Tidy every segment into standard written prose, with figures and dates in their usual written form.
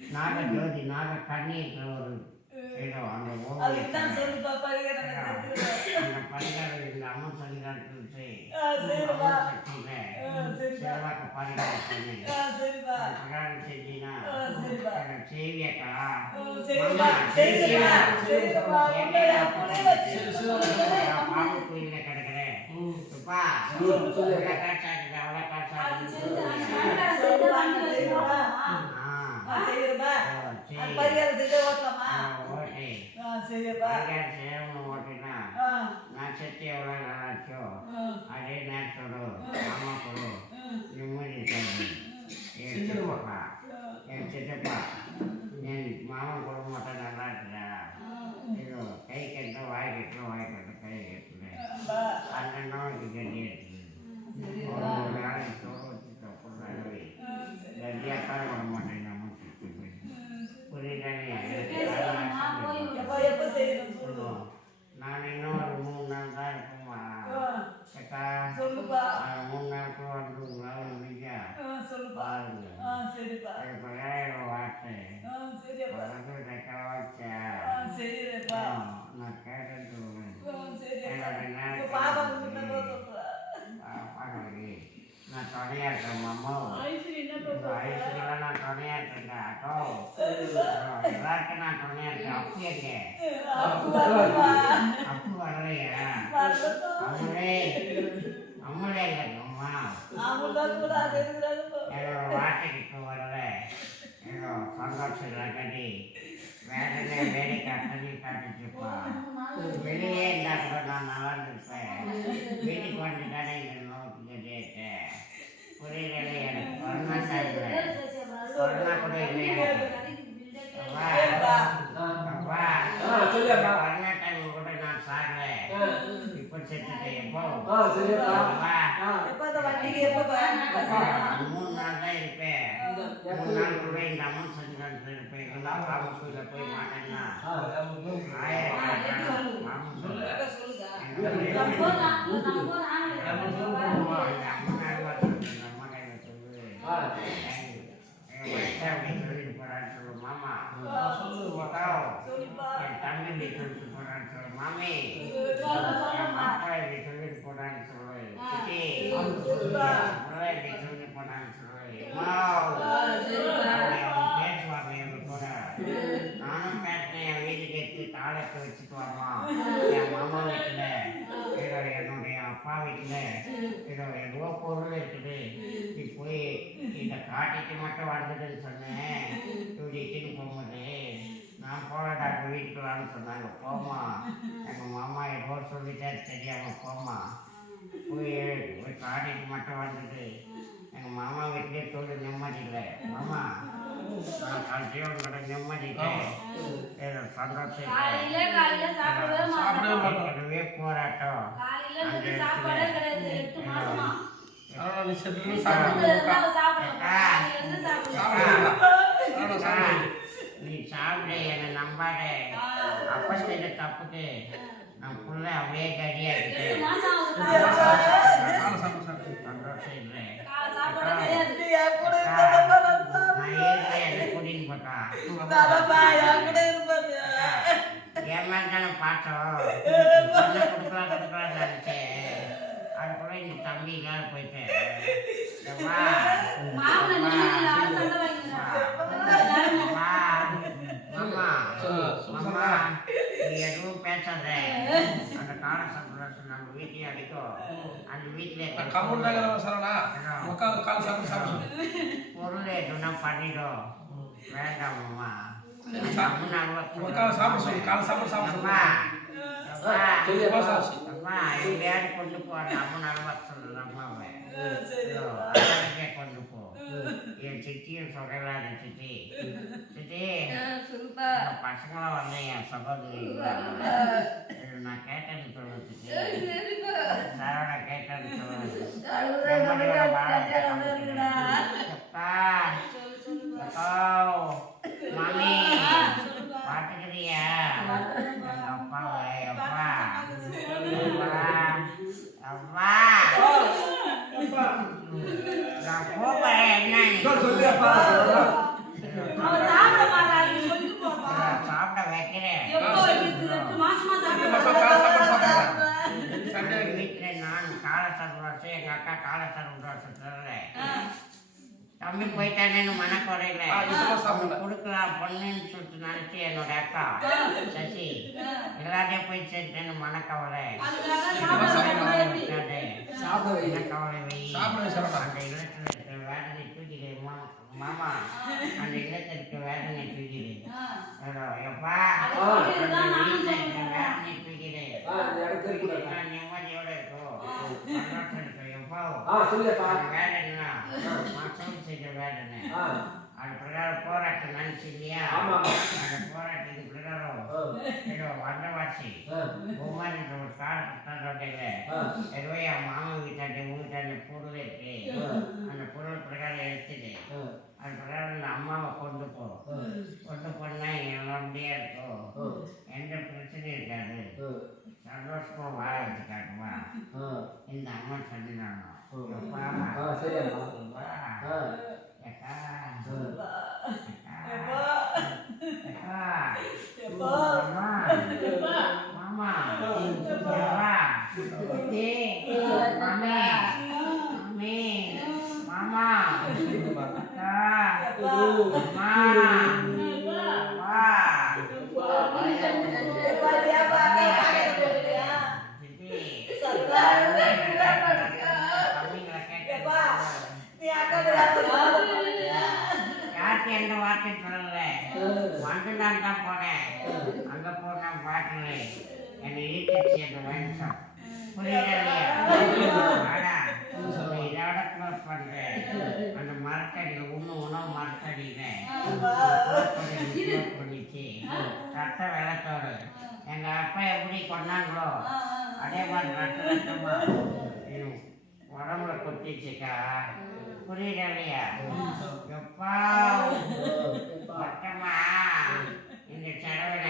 நாக ஜோதி நாக கண்ணீர் ஒரு ஏதோ அந்த அந்த பரிகாரம் இந்த அம்மன் சன்னிதானத்தில் செலவாக்க பரிகாரம் பண்ணி பிரகாரம் செஞ்சினா செய்வியக்கா பாம்பு கோயில கிடக்குறேன் காட்சாக்குது அவ்வளோ காட்சாக்குது நான் செத்து எவ்வளோ நாளாச்சோ அதே நேரத்தோடு அம்மா கொடு நிம்மதி தம்பி என் சித்தப்பா என் மாமன் குடும்பம் மட்டும் நல்லா இருக்குதா இது கை கட்ட வாய் கட்ட கை கட்டுல அந்த நோய்க்கு கட்டி இருக்குது ஒரு நாளைக்கு தோடு வச்சு தப்பு கட்டியாக்கார விட மாட்டேன் நம்ம நான் இன்னும் ஒரு 3 நாள் தான் இருக்குமா கேட்டா 3 நாளுக்கு வந்துங்களா நீங்க பாருங்க வார்த்தை நான் கேட்டேன்னு சொல்லுவேன் நான் துணையா இருக்கேன் அம்மா ஐஸ்வர்யெல்லாம் நான் துணையா இருக்கேன் அக்கோ எல்லாருக்கும் நான் துணையா இருக்கேன் அப்பு எங்க அப்பு வரலையா அம்மளே இல்லைங்கம்மா என்னோட வார்த்தைக்கு இப்போ வரல ஏதோ சந்தோஷம் இல்லை கட்டி வேதனை வேலை கட்டணி காட்டுச்சுப்பா வெளியே இருந்தால் கூட நான் நல்லா இருந்திருப்பேன் வீட்டுக்கு வந்துட்டானே இந்த நோக்கி கட்டிட்டேன் புரியல எனக்கு கொரோனா கூட இல்லை கொரோனா டைம் கூட நான் சாகிறேன் இப்போ செத்துட்டேன் எப்போ 3 நாள் தான் இருப்பேன் 3 நாள் கூட இந்த அம்மன் சன்னிதானத்தில் இருப்பேன் இதெல்லாம் பாபுக்குள்ள போய் மாட்டேன்னா சொல்லிட்டு போறான்னு சொல்லு மாமா என் தம்பி சொல்லிட்டு போறான்னு சொல்லு மாமி என் அப்பா இப்படி சொல்லிட்டு போறான்னு சொல்லு சிட்டி இப்படி சொல்லிட்டு போறான்னு சொல்லு பேசுவாங்க எங்க கூட நானும் பேசினேன் என் வீட்டுக்கு எடுத்து தாளத்தை வச்சுட்டு வரமா என் மாமா வீட்டுல ஏதோ என்னுடைய அப்பா வீட்டுல ஏதோ எவ்வளோ பொருள் இருக்குது நீ போய் இதை காட்டிட்டு மட்டும் வந்ததுன்னு சொன்னேன் இப்படின்னு போகும்போது நான் போகலடா வீட்டுக்குலான்னு சொன்னாங்க போமா எங்கள் மாமா எவ்வளோ சொல்லிட்டே தெரியாம போமா போய் காட்டிட்டு மட்டும் வந்தது எங்கள் மாமா வீட்டிலே தொழில் நிம்மதி இல்லை மாமா நான் கடைசியோட கூட நிம்மதி இல்லை ஏதோ சந்தோஷம் இல்லை போராட்டம் நீ சாப்பிட என்னை நம்பாத அப்பா செய்த தப்புக்கு நான் புள்ள அப்படியே கடியா இருக்கேன் சந்தோஷம் இல்லை கூட்டின்னு போட்டா ஏமாந்தாலும் பார்த்தோம் கொடுக்கலாம் நினைச்சேன் அது கூட இந்த தம்பி இல்லாத போயிட்டேன் நீ எதுவும் பேசாத அந்த கால சம்பளம் நம்ம வீட்லயே அடிக்கும் அந்த வீட்டுல பொருள் எதுனா பண்ணிடும் வேண்டாம் அம்மா எங்கேயாவது கொண்டு போற அம்மன் அறுபது சொல்லு அம்மாவை கொண்டு போ என் சித்தியும் சொல்லலாம் சித்தி சித்தி பசங்களாம் வந்து என் சகோதரி நான் கேட்டேன்னு சொல்றதுக்கு சரவணா கேட்டேன்னு சொல்லுவேன் மாமி பாத்துக்கிறியா அப்பாவை அப்பா அப்பா நான் போறேன் என்ன காலத்தார் விட்டு தம்பி போயிட்டானேன்னு மனக்குறையில கொடுக்கலாம் பொண்ணுன்னு சொல்லிட்டு நினைச்சு என்னோட அக்கா சசி எல்லாத்தையும் போய் சேர்த்தேன்னு மனக்கவலை கவலை வை அந்த இல்லத்தில் இருக்கிற வேதனை தூக்கிடு மாமா அந்த இல்லத்தில் இருக்கிற வேதனை தூக்கிடு எப்பா வீட்டில் இருக்கிற வேதனை தூக்கிடு நிம்மதியோட இருக்கும் வேலை என்ன மாசம் செய்த வேலைன்னு அது பிரகாரம் போராட்டம் நினைச்சு இல்லையா அந்த போராட்டத்துக்கு பிரகாரம் வந்தவாசி பொம்மான்ற ஒரு காலத்தில் ஏதோ என் மாமன் வீட்டாண்ட வீட்டாண்ட பொருள் இருக்கு அந்த பொருள் பிரகாரம் எடுத்துட்டு அது பிரகாரம் இந்த அம்மாவை கொண்டு போனா என்னோடய இருக்கும் எந்த பிரச்சனையும் இருக்காது சந்தோஷமா வாழ வச்சு காட்டுமா இந்த அம்மா சொல்லினாங்க மாமா யாருக்கு எந்த வார்த்தை சொல்லல வந்துதான் தான் போனேன் அங்க போன பாட்டுல என்னை ஈட்டுச்சு அந்த வயசம் புரியலையா இதோட க்ளோஸ் பண்றேன் அந்த மரத்தடியில் உணவு மரத்தடியில பண்ணிச்சு ரத்த வெள்ளத்தோடு எங்க அப்பா எப்படி கொண்டாங்களோ அதே மாதிரி ரத்த ரத்தமா உடம்புல கொத்திச்சுக்கா புரியலையா எப்பா மொத்தமா இந்த செலவுல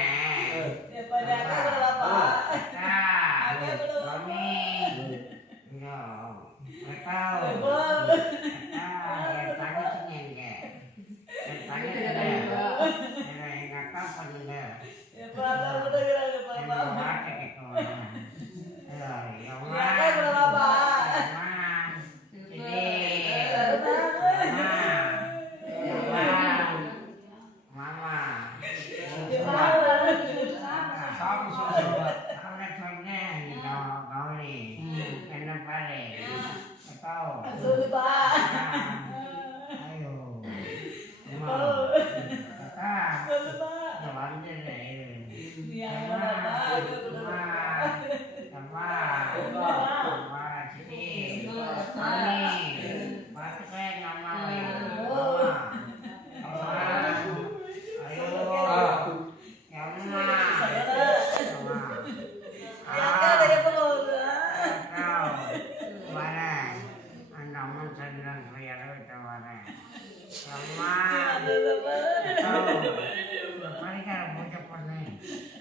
எங்க அக்கா பண்ணுங்க வாட்டை கேட்க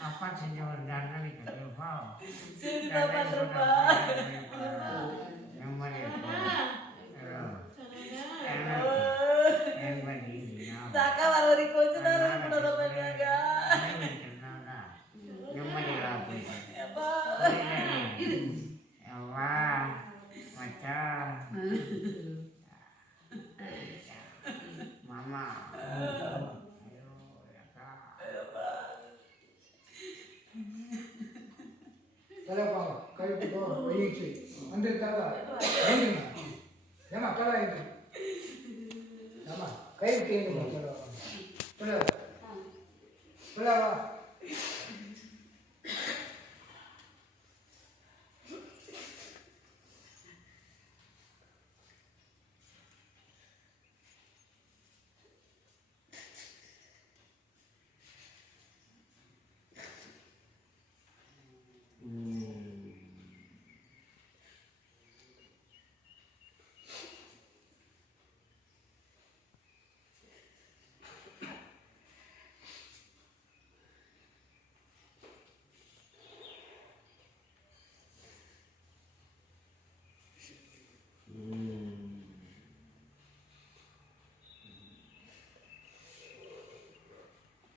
அப்பா செஞ்ச ஒரு தண்டனைக்கு நிம்மதி நிம்மதியாக போயிட்டு மச்சா மாமா தலைப்பாங்க கழுத்துக்கோ வயிற்று வந்திருக்காங்க ஏமா கலா இது ஆமா கை கேங்க பிள்ளை பிள்ளைவா